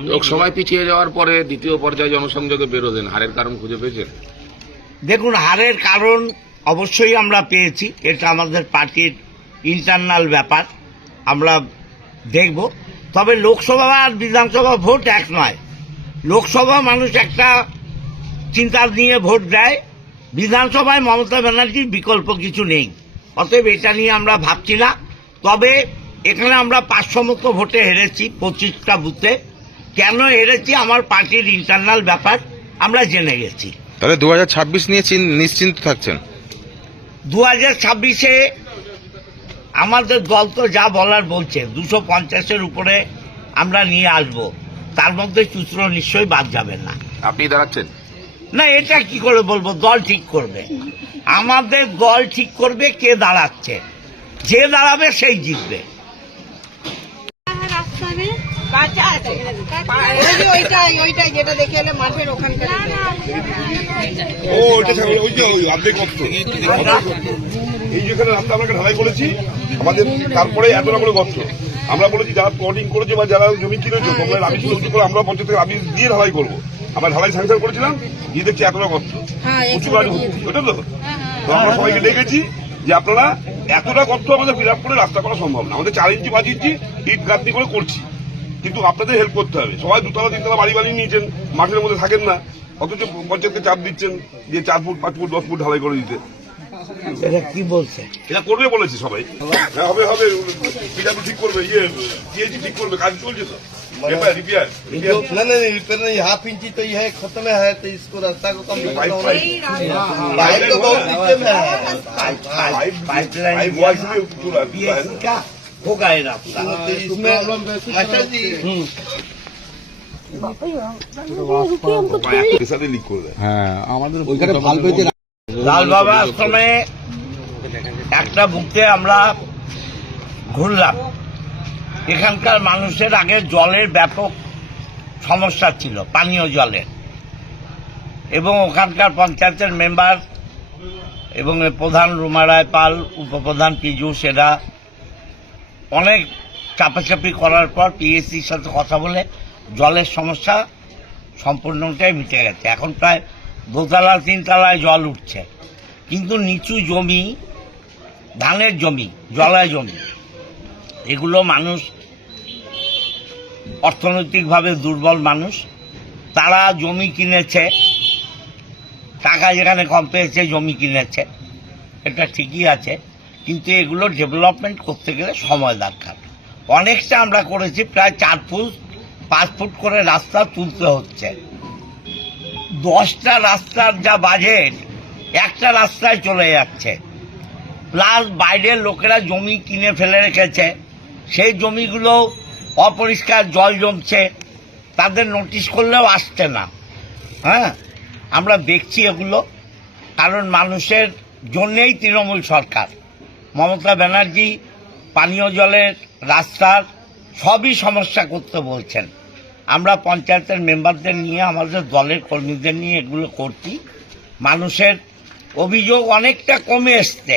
লোকসভায় পিছিয়ে যাওয়ার পরে দ্বিতীয় পর্যায়ে জনসংযোগে বেরোলেন। হারের কারণ খুঁজে পেয়েছেন? দেখুন হারের কারণ অবশ্যই আমরা পেয়েছি। এটা আমাদের পার্টির ইন্টারনাল ব্যাপার। আমরা দেখব। তবে লোকসভা আর বিধানসভা ভোট এক নয়। লোকসভা মানুষ একটা চিন্তা নিয়ে ভোট দেয়। বিধানসভায় মমতা ব্যানার্জির বিকল্প কিছু নেই। অতএব এটা নিয়ে আমরা ভাবছি না। তবে এখানে আমরা পাঁচশো মতো ভোটে হেরেছি পঁচিশটা বুথে। কেন হেরেছি? আমার পার্টির ইন্টারনাল ব্যাপার আমরা জেনে গেছি। তাহলে দু হাজার ছাব্বিশ নিয়ে চিন- নিশ্চিন্ত থাকছেন? দু হাজার ছাব্বিশে আমাদের দল তো যা বলার বলছে দুশো পঞ্চাশের উপরে আমরা নিয়ে আসব। তার মধ্যে চুত্র নিশ্চয়ই বাদ যাবে না। আপনি দাঁড়াচ্ছেন? না এটা কি করে বলব? দল ঠিক করবে। আমাদের দল ঠিক করবে কে দাঁড়াচ্ছে। যে দাঁড়াবে সেই জিতবে। আছে ওই ওইটাই ওইটাই যেটা দেখে এলে মাঠের ওখানকার ও ওইটা ছাগল ওই যে ওই অর্ধেক গর্ত এই যেখানে রাস্তা আমরা ঢালাই করেছি আমাদের তারপরে এত না করে গর্ত আমরা বলেছি যারা প্লটিং করেছে বা যারা জমি কিনেছে তোমরা রাবিশ উঁচু করে আমরা পঞ্চায়েত থেকে রাবিশ দিয়ে ঢালাই করব। আমরা ঢালাই স্যাংশন করেছিলাম দিয়ে দেখছি এতটা গর্ত হ্যাঁ, উঁচু বাড়ি ওটা তো? তো আমরা সবাইকে ডেকেছি যে আপনারা এতটা গর্ত আমাদের ফিল করে রাস্তা করা সম্ভব না। আমাদের চার ইঞ্চি পাঁচ ইঞ্চি ইট গাঁথনি করে করছি। কিন্তু আপনাদের হেল্প করতে হবে সবাই দুতলা তিনতলা বাড়ি বাড়ি নিয়েছেন মাঠের মধ্যে থাকেন না অথচ পঞ্চায়েতকে চাপ দিচ্ছেন যে চার ফুট পাঁচ ফুট দশ ফুট ঢালাই করে দিতে এটা কি বলছে এটা করবে বলেছে সবাই হ্যাঁ হবে হবে পিজাবি ঠিক করবে ইয়ে সিএজি ঠিক করবে কাজ চলছে তো রিপেয়ার রিপেয়ার जो नहीं नहीं रिपेयर नहीं हाफ इंची तो यह खत्म है तो इसको रास्ता को कम पाइप करना पाइप पाइप तो बहुत नीचे में है पाइप पाइपलाइन पाइप वॉइस भी पूरा BSC का होगा ये रास्ता तो इसमें मास्टर जी এর সাথে লিক করে দেয় লাল বাবা আশ্রমে একটা বুথে আমরা ঘুরলাম এখানকার মানুষের আগে জলের ব্যাপক সমস্যা ছিল পানীয় জলের এবং ওখানকার পঞ্চায়েতের মেম্বার এবং এর প্রধান রুমারায় পাল উপপ্রধান পীযূষ এরা অনেক চাপাচাপি করার পর পিএসসির সাথে কথা বলে জলের সমস্যা সম্পূর্ণটাই মিটে গেছে। এখন প্রায় দোতলা, তিনতলায় জল উঠছে। কিন্তু নিচু জমি, ধানের জমি, জলায় জমি, এগুলো মানুষ অর্থনৈতিকভাবে দুর্বল মানুষ। তারা জমি কিনেছে, টাকা যেখানে কম পেয়েছে জমি কিনেছে। এটা ঠিকই আছে। কিন্তু এগুলো ডেভেলপমেন্ট করতে গেলে সময় দরকার। অনেকটা আমরা করেছি, প্রায় চার ফুট, পাঁচ ফুট করে রাস্তা তুলতে হচ্ছে। দশটা রাস্তার যা বাজেট একটা রাস্তায় চলে যাচ্ছে। প্লাস বাইরের লোকেরা জমি কিনে ফেলে রেখেছে। সেই জমিগুলো অপরিষ্কার জল জমছে। তাদের নোটিশ করলেও আসছে না। হ্যাঁ? আমরা দেখছি এগুলো। কারণ মানুষের জন্যেই তৃণমূল সরকার। মমতা ব্যানার্জি, পানীয় জলের রাস্তার সবই সমস্যা করতে বলছেন। আমরা পঞ্চায়েতের মেম্বারদের নিয়ে, আমাদের দলের কর্মীদের নিয়ে এগুলো করছি। মানুষের অভিযোগ অনেকটা কমে এসছে।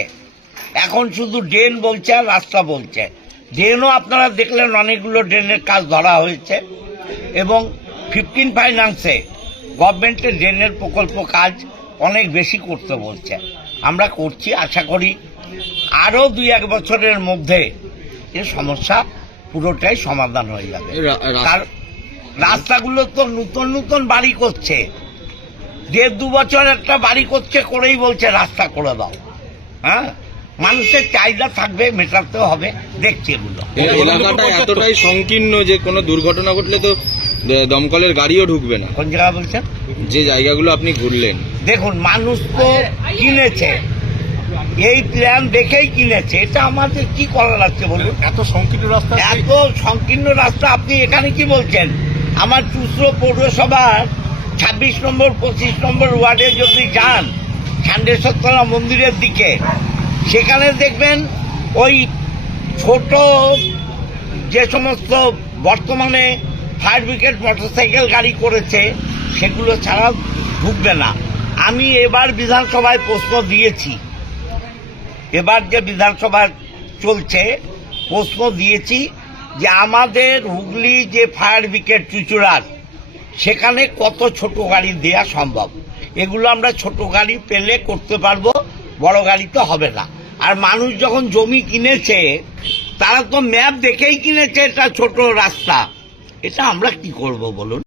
এখন শুধু ড্রেন বলছে আর রাস্তা বলছে। ড্রেনও আপনারা দেখলেন অনেকগুলো ড্রেনের কাজ ধরা হয়েছে এবং ফিফটিন ফাইন্যান্সে গভর্নমেন্টের ড্রেনের প্রকল্প কাজ অনেক বেশি করতে বলছে। আমরা করছি, আশা করি আরও দুই এক বছরের মধ্যে এ সমস্যা পুরোটাই সমাধান হয়ে যাবে। কার রাস্তাগুলো তো নতুন নতুন বাড়ি করছে। দেড় দু বছর একটা বাড়ি করছে করেই বলছে রাস্তা করে দাও। হ্যাঁ? মানুষের চাহিদা থাকবে মেটাতে হবে। দেখছি এগুলো। এলাকাটা এতটাই সংকীর্ণ যে কোনো দুর্ঘটনা ঘটলে তো দমকলের গাড়িও ঢুকবে না। কোন জায়গা বলছেন? যে জায়গাগুলো আপনি ঘুরলেন। দেখুন মানুষ তো কিনেছে। এই প্ল্যান দেখেই কিনেছে। এটা আমাদের কি করা লাগছে বলুন? এত সংকীর্ণ রাস্তা এত সংকীর্ণ রাস্তা আপনি এখানে কি বলছেন? আমার চুস্র পৌরসভার ছাব্বিশ নম্বর পঁচিশ নম্বর ওয়ার্ডে যদি যান ষান্ডেশ্বরতলা মন্দিরের দিকে সেখানে দেখবেন ওই ছোট যে সমস্ত বর্তমানে ফায়ার ব্রিগেড মোটরসাইকেল গাড়ি করেছে সেগুলো ছাড়া ঢুকবে না। আমি এবার বিধানসভায় প্রশ্ন দিয়েছি। এবার যে বিধানসভা চলছে, প্রশ্ন দিয়েছি যে আমাদের হুগলি যে ফায়ার ব্রিগেড চুচুড়ার, সেখানে কত ছোট গাড়ি দেয়া সম্ভব? এগুলো আমরা ছোট গাড়ি পেলে করতে পারব, বড় গাড়ি তো হবে না। আর মানুষ যখন জমি কিনেছে, তারা তো ম্যাপ দেখেই কিনেছে এটা ছোট রাস্তা। এটা আমরা কি করব বলুন?